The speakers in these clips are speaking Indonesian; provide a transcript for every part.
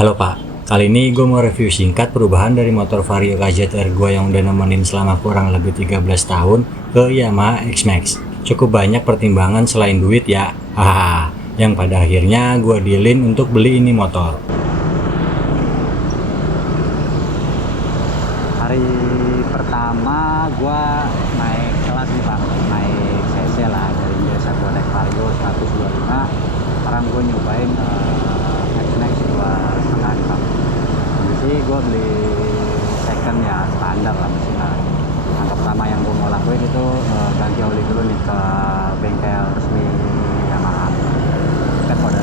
Halo Pak, kali ini gue mau review singkat perubahan dari motor Vario KZR gue yang udah nemenin selama kurang lebih 13 tahun ke Yamaha X-Max. Cukup banyak pertimbangan selain duit ya, hahaha, yang pada akhirnya gue dealin untuk beli ini motor. Hari pertama gua naik kelas nih Pak, naik CC lah, dari biasa gua naik Vario 125. Sekarang gua nyobain X-Max 2,5 nih Pak. Jadi sih gua beli second ya, standar lah mesinnya. Langkah pertama yang gua mau lakuin itu ganti oli dulu nih ke bengkel resmi Yamaha, kan pada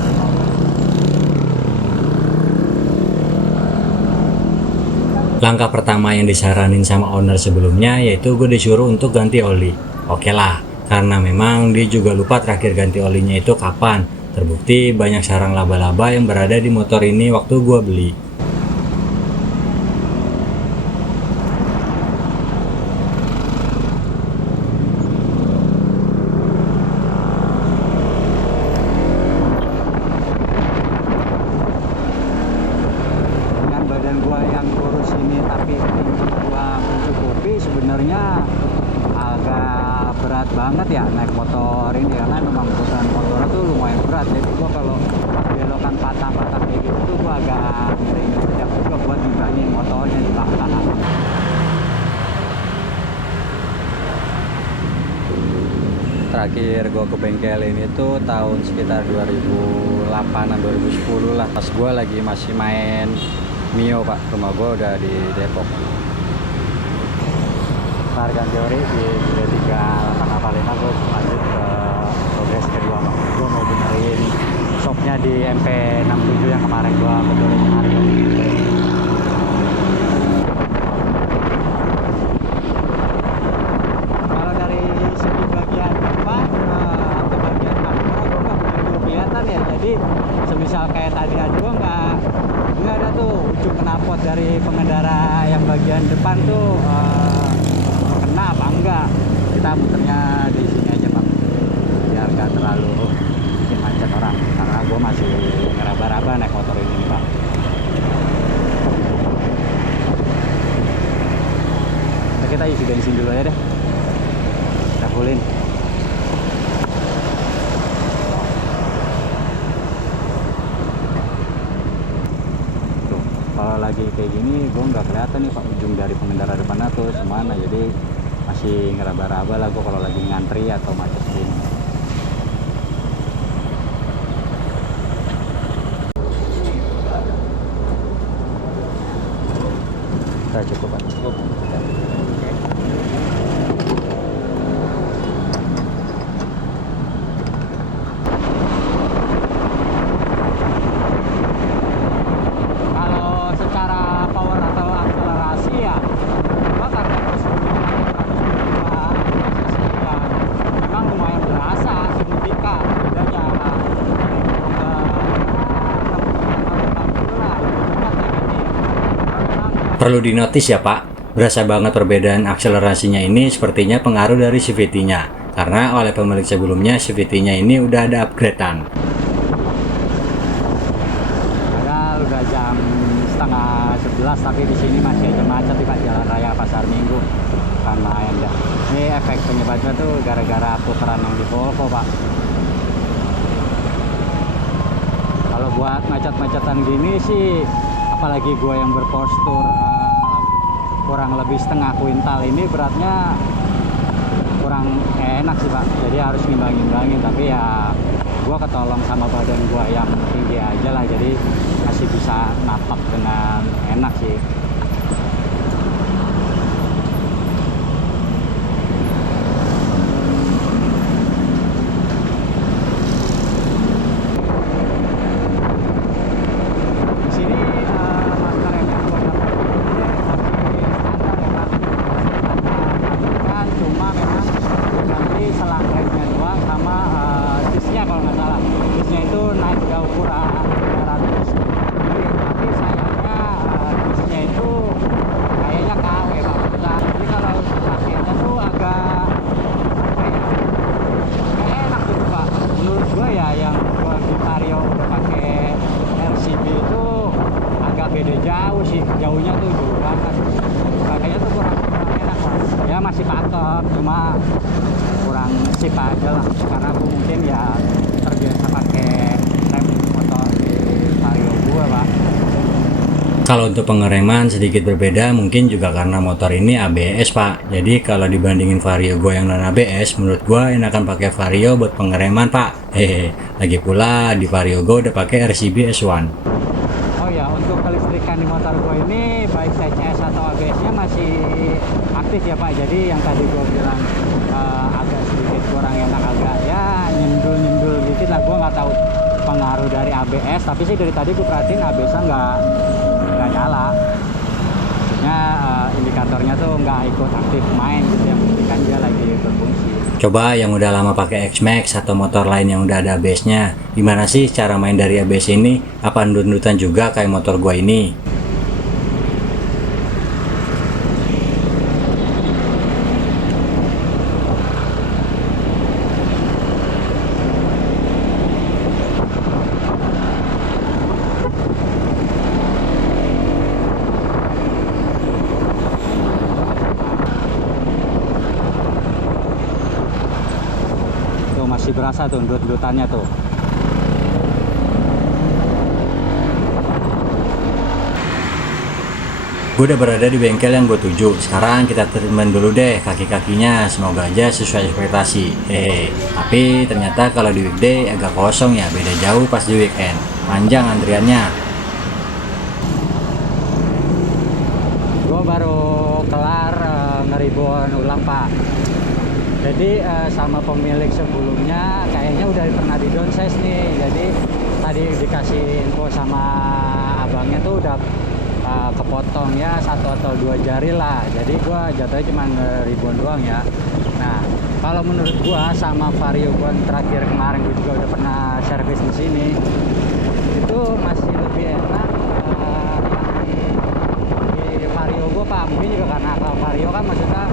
Langkah pertama yang disaranin sama owner sebelumnya yaitu gue disuruh untuk ganti oli. Oke lah, karena memang dia juga lupa terakhir ganti olinya itu kapan. Terbukti banyak sarang laba-laba yang berada di motor ini waktu gue beli. dengan badan gua yang kurus ini tapi tinggi gua mencukupi, sebenarnya agak berat banget ya naik motor ini karena memang beban motornya tuh lumayan berat. Jadi gua kalau pas belokan patah-patah kayak gitu tuh gua agak ngeri sedap juga buat nyebrangin motornya di belakang. Terakhir gue ke bengkel ini tuh tahun sekitar 2008an 2010 lah, pas gue lagi masih main Mio Pak. Rumah gue udah di Depok. Harga teori di 3885 gue lanjut ke progres kedua Pak. Gue mau benerin shocknya di MP67 yang kemarin gue betulin hari ini. Kalau dari segi bagian depan atau bagian kamera gue nggak begitu kelihatan ya. Jadi semisal kayak tadi aja gue nggak ada tuh ujung knalpot dari pengendara yang bagian depan tuh kena apa enggak. Kita muternya di sini aja Pak, biar nggak terlalu bikin macet orang, karena gue masih ngeraba-raba naik motor ini nih Pak. Kita isi bensin dulu aja deh, kita fullin. Tuh, kalau lagi kayak gini gue nggak kelihatan nih Pak ujung dari pengendara depannya tuh semana, jadi masih ngeraba-raba lah gue kalau lagi ngantri atau macet gini. Kita cukup Pak. Cukup. Kalau secara power atau akselerasi ya gua karena memang lumayan berasa signifikan bedanya. Perlu dinotis ya Pak, berasa banget perbedaan akselerasinya ini sepertinya pengaruh dari CVT-nya. Karena oleh pemilik sebelumnya CVT-nya ini udah ada upgradean. Padahal udah jam setengah 11 tapi di sini masih aja macet di Pak, Jalan Raya Pasar Minggu. Karena ya, ini efek penyebabnya tuh gara-gara putaran yang di Volvo Pak. Kalau buat macet-macetan gini sih, apalagi gue yang berpostur kurang lebih setengah kuintal ini, beratnya kurang enak sih Pak. Jadi harus ngimbang-ngimbangin, tapi ya gue ketolong sama badan gue yang tinggi aja lah, jadi masih bisa napak dengan enak sih. Di sini masker yang gue dapat ini standar ya Pak, kan cuma memang nanti selang remnya doang sama disnya, kalau nggak salah disnya itu naik ke ukuran 300 mili, tapi sayangnya disnya itu kayaknya KW Pak. Nah, jadi kalau pakainya tuh agak apa ya, nggak enak gitu Pak menurut gue ya. Yang gue di Vario udah pakai RCB itu kurang sip aja lah, karena aku mungkin ya terbiasa pakai rem motor di Vario gua Pak. Kalau untuk pengereman sedikit berbeda, mungkin juga karena motor ini ABS Pak. Jadi kalau dibandingin Vario gua yang non ABS, menurut gua enakan pakai Vario buat pengereman Pak. Hehe. Lagi pula di Vario gua udah pakai RCB S1. Oh ya, untuk kelistrikan di motor gue ini baik TCS atau ABS-nya masih aktif ya Pak. Jadi yang tadi gue bilang agak sedikit kurang enak, agak ya nyendul-nyendul dikit lah. Gue nggak tahu pengaruh dari ABS, tapi sih dari tadi gue perhatiin ABS-nya nggak nyala. Maksudnya indikatornya tuh nggak ikut aktif main gitu, yang penting kan dia lagi berfungsi. Coba yang udah lama pakai X-Max atau motor lain yang udah ada ABS-nya, gimana sih cara main dari ABS ini? Apa ndut-ndutan juga kayak motor gua ini? Tuh masih berasa tuh ndut-ndutannya tuh. Gue udah berada di bengkel yang gue tuju. Sekarang kita treatment dulu deh kaki-kakinya. Semoga aja sesuai ekspektasi. Hehe. Tapi ternyata kalau di weekday agak kosong ya. Beda jauh pas di weekend. Panjang antriannya. Gue baru kelar ngeribon ulang Pak. Jadi sama pemilik sebelumnya kayaknya udah pernah di downsize nih. Jadi tadi dikasih info sama abangnya tuh udah kepotong ya 1 atau 2 jari lah. Jadi gua jatuhnya cuma ribuan doang ya. Nah, kalau menurut gua sama Vario gua terakhir kemarin gua juga udah pernah servis di sini, itu masih lebih enak di Vario gua Pak. Mungkin juga karena kalau Vario kan maksudnya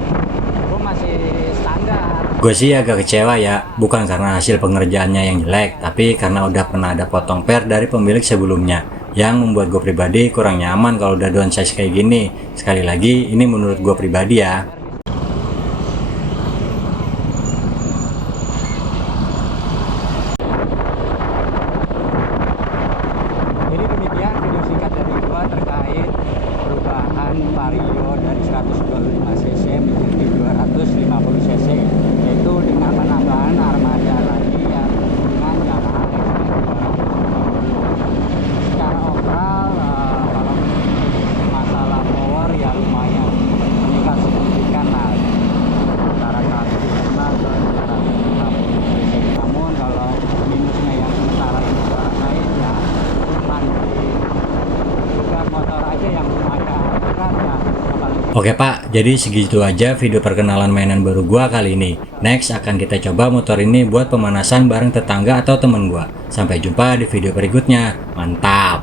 gua masih standar. Gue sih agak kecewa ya. Bukan karena hasil pengerjaannya yang jelek, tapi karena udah pernah ada potong per dari pemilik sebelumnya, yang membuat gue pribadi kurang nyaman kalau udah downsize kayak gini. Sekali lagi, ini menurut gue pribadi ya. Jadi demikian video singkat dari gua terkait perubahan Vario dari 125 cc menjadi 250 cc, yaitu dengan penambahan armada lagi ya, dengan Yamaha XMAX 250. Secara overall kalau masalah power ya lumayan meningkat signifikan lah antara 125 ke 250 cc. Namun kalau minusnya yang sementara ini gua rasain ya cuman di juga motor aja yang lumayan berat ya, apalagi. Oke Pak, jadi segitu aja video perkenalan mainan baru gua kali ini. Next akan kita coba motor ini buat pemanasan bareng tetangga atau temen gua. Sampai jumpa di video berikutnya. Mantap!